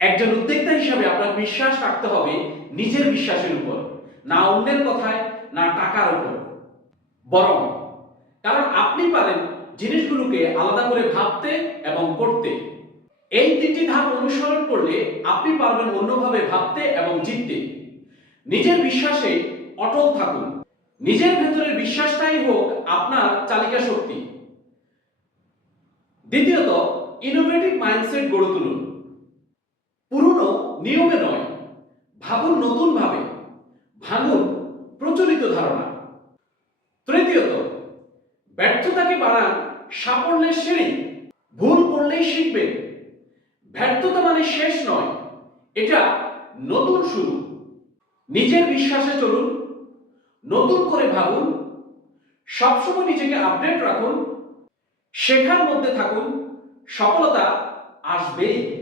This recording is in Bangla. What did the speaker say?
একজন উদ্যোক্তা হিসাবে আপনার বিশ্বাস রাখতে হবে নিজের বিশ্বাসের উপর, না অন্যের কথায়, না টাকার উপর। বরং কারণ আপনি পারেন জিনিসগুলোকে আলাদা করে ভাবতে এবং করতে। এই তিনটি ধাপ অনুসরণ করলে আপনি পারবেন অন্যভাবে ভাবতে এবং জিততে। নিজের বিশ্বাসে অটল থাকুন। নিজের ভেতরের বিশ্বাসটাই হোক আপনার চালিকা শক্তি। দ্বিতীয়ত, ইনোভেটিভ মাইন্ডসেট গড়ে তুলুন। পুরনো নিয়মে নয়, ভাবুন নতুন ভাবে, ভাঙুন প্রচলিত ধারণা। তৃতীয়ত, ব্যর্থতাকে বানান সাফল্যের সিঁড়ি। ভুল করলেই শিখবেন। ব্যর্থতা মানে শেষ নয়, এটা নতুন শুরু। নিজের বিশ্বাসে চলুন, নতুন করে ভাবুন, সবসময় নিজেকে আপডেট রাখুন, শেখার মধ্যে থাকুন, সফলতা আসবেই।